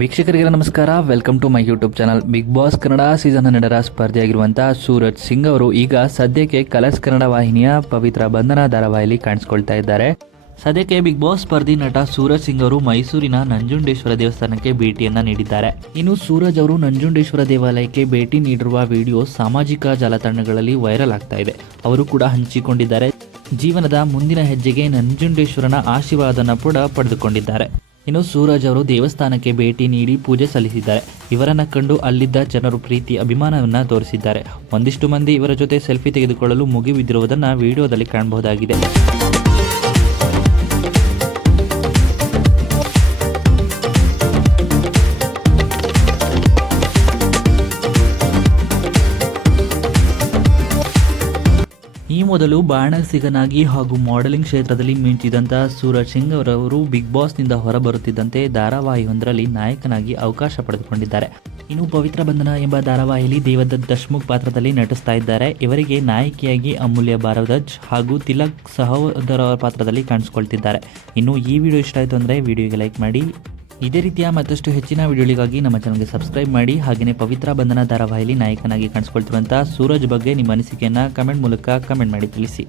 ವೀಕ್ಷಕರಿಗೆ ನಮಸ್ಕಾರ. Welcome to my YouTube channel big boss Kannada season ಹನ್ನೆರಡರ ಸ್ಪರ್ಧೆಯಾಗಿರುವಂತಹ ಸೂರಜ್ ಸಿಂಗ್ ಅವರು ಈಗ ಸದ್ಯಕ್ಕೆ ಕಲರ್ಸ್ ಕನ್ನಡ ವಾಹಿನಿಯ ಪವಿತ್ರ ಬಂಧನ ಧಾರಾವಾಹಿಯಲ್ಲಿ ಕಾಣಿಸ್ಕೊಳ್ತಾ ಇದ್ದಾರೆ. ಸದ್ಯಕ್ಕೆ ಬಿಗ್ ಬಾಸ್ ಸ್ಪರ್ಧಿ ನಟ ಸೂರಜ್ ಸಿಂಗ್ ಅವರು ಮೈಸೂರಿನ ನಂಜುಂಡೇಶ್ವರ ದೇವಸ್ಥಾನಕ್ಕೆ ಭೇಟಿಯನ್ನ ನೀಡಿದ್ದಾರೆ. ಇನ್ನು ಸೂರಜ್ ಅವರು ನಂಜುಂಡೇಶ್ವರ ದೇವಾಲಯಕ್ಕೆ ಭೇಟಿ ನೀಡಿರುವ ವಿಡಿಯೋ ಸಾಮಾಜಿಕ ಜಾಲತಾಣಗಳಲ್ಲಿ ವೈರಲ್ ಆಗ್ತಾ ಇದೆ. ಅವರು ಕೂಡ ಹಂಚಿಕೊಂಡಿದ್ದಾರೆ. ಜೀವನದ ಮುಂದಿನ ಹೆಜ್ಜೆಗೆ ನಂಜುಂಡೇಶ್ವರನ ಆಶೀರ್ವಾದನ ಕೂಡ ಪಡೆದುಕೊಂಡಿದ್ದಾರೆ. ಇನ್ನು ಸೂರಜ್ ಅವರು ದೇವಸ್ಥಾನಕ್ಕೆ ಭೇಟಿ ನೀಡಿ ಪೂಜೆ ಸಲ್ಲಿಸಿದ್ದಾರೆ. ಇವರನ್ನ ಕಂಡು ಅಲ್ಲಿದ್ದ ಜನರು ಪ್ರೀತಿ, ಅಭಿಮಾನವನ್ನ ತೋರಿಸಿದ್ದಾರೆ. ಒಂದಿಷ್ಟು ಮಂದಿ ಇವರ ಜೊತೆ ಸೆಲ್ಫಿ ತೆಗೆದುಕೊಳ್ಳಲು ಮುಗಿಬಿದ್ದಿರುವುದನ್ನು ವಿಡಿಯೋದಲ್ಲಿ ಕಾಣಬಹುದಾಗಿದೆ. ಈ ಮೊದಲು ಬಾಣಸಿಗನಾಗಿ ಹಾಗೂ ಮಾಡೆಲಿಂಗ್ ಕ್ಷೇತ್ರದಲ್ಲಿ ಮಿಂಚಿದಂತಹ ಸೂರಜ್ ಸಿಂಗ್ ಅವರವರು ಬಿಗ್ ಬಾಸ್ನಿಂದ ಹೊರಬರುತ್ತಿದ್ದಂತೆ ಧಾರಾವಾಹಿಯೊಂದರಲ್ಲಿ ನಾಯಕನಾಗಿ ಅವಕಾಶ ಪಡೆದುಕೊಂಡಿದ್ದಾರೆ. ಇನ್ನು ಪವಿತ್ರ ಬಂಧನ ಎಂಬ ಧಾರಾವಾಹಿಯಲ್ಲಿ ದೇವದತ್ ದಶ್ಮುಖ್ ಪಾತ್ರದಲ್ಲಿ ನಟಿಸ್ತಾ ಇದ್ದಾರೆ. ಇವರಿಗೆ ನಾಯಕಿಯಾಗಿ ಅಮೂಲ್ಯ ಭಾರದ್ವಾಜ್ ಹಾಗೂ ತಿಲಕ್ ಸಹೋದರ ಪಾತ್ರದಲ್ಲಿ ಕಾಣಿಸ್ಕೊಳ್ತಿದ್ದಾರೆ. ಇನ್ನು ಈ ವಿಡಿಯೋ ಇಷ್ಟ ಆಯಿತು ಅಂದರೆ ವಿಡಿಯೋಗೆ ಲೈಕ್ ಮಾಡಿ ಇದೇ ರೀತಿಯ ಮತ್ತಷ್ಟು ಹೆಚ್ಚಿನ ವಿಡಿಯೋಗಳಿಗಾಗಿ ನಮ್ಮ ಚಾನಲ್ಗೆ ಸಬ್ಸ್ಕ್ರೈಬ್ ಮಾಡಿ, ಹಾಗೆಯೇ ಪವಿತ್ರ ಬಂಧನ ಧಾರಾವಾಹಿಯಲ್ಲಿ ನಾಯಕನಾಗಿ ಕಾಣಿಸ್ಕೊಳ್ತಿರುವಂಥ ಸೂರಜ್ ಬಗ್ಗೆ ನಿಮ್ಮ ಅನಿಸಿಕೆಯನ್ನು ಕಮೆಂಟ್ ಮೂಲಕ ಕಮೆಂಟ್ ಮಾಡಿ ತಿಳಿಸಿ.